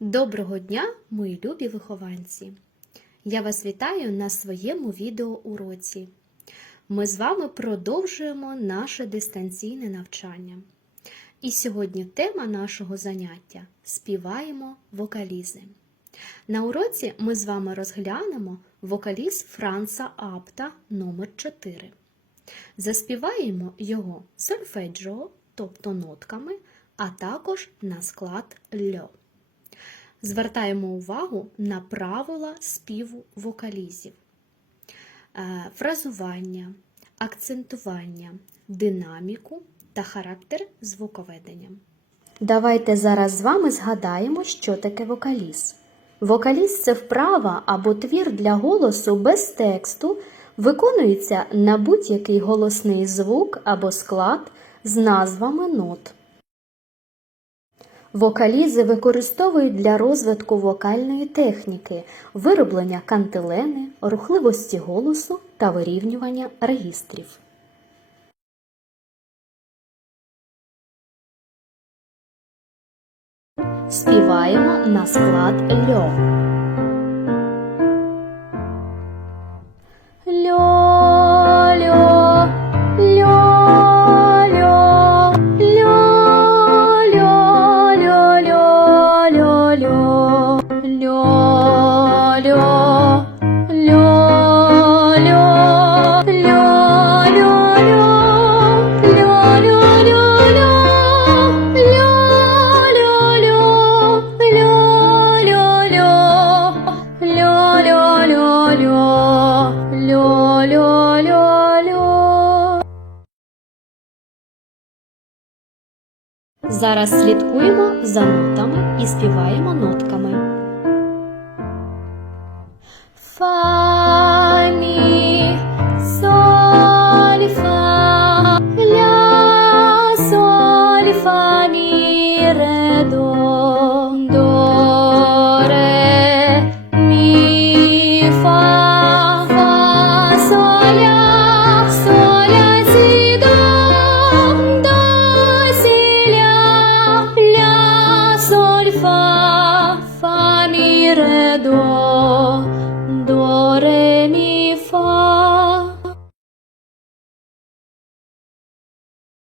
Доброго дня, мої любі вихованці! Я вас вітаю на своєму відеоуроці. Ми з вами продовжуємо наше дистанційне навчання. І сьогодні тема нашого заняття співаємо вокалізи. На уроці ми з вами розглянемо вокаліз Франца Апта номер 4 Заспіваємо його сольфеджіо, тобто нотками, а також на склад льо. Звертаємо увагу на правила співу вокалізів, Е, фразування, акцентування, динаміку та характер звуковедення. Давайте зараз з вами згадаємо, що таке вокаліз. Вокаліз це вправа або твір для голосу без тексту, виконується на будь-який голосний звук або склад з назвами нот. Вокалізи використовують для розвитку вокальної техніки, вироблення кантилени, рухливості голосу та вирівнювання регістрів. Співаємо на склад льо. Зараз слідкуємо за нотами і співаємо нотками. Фа, do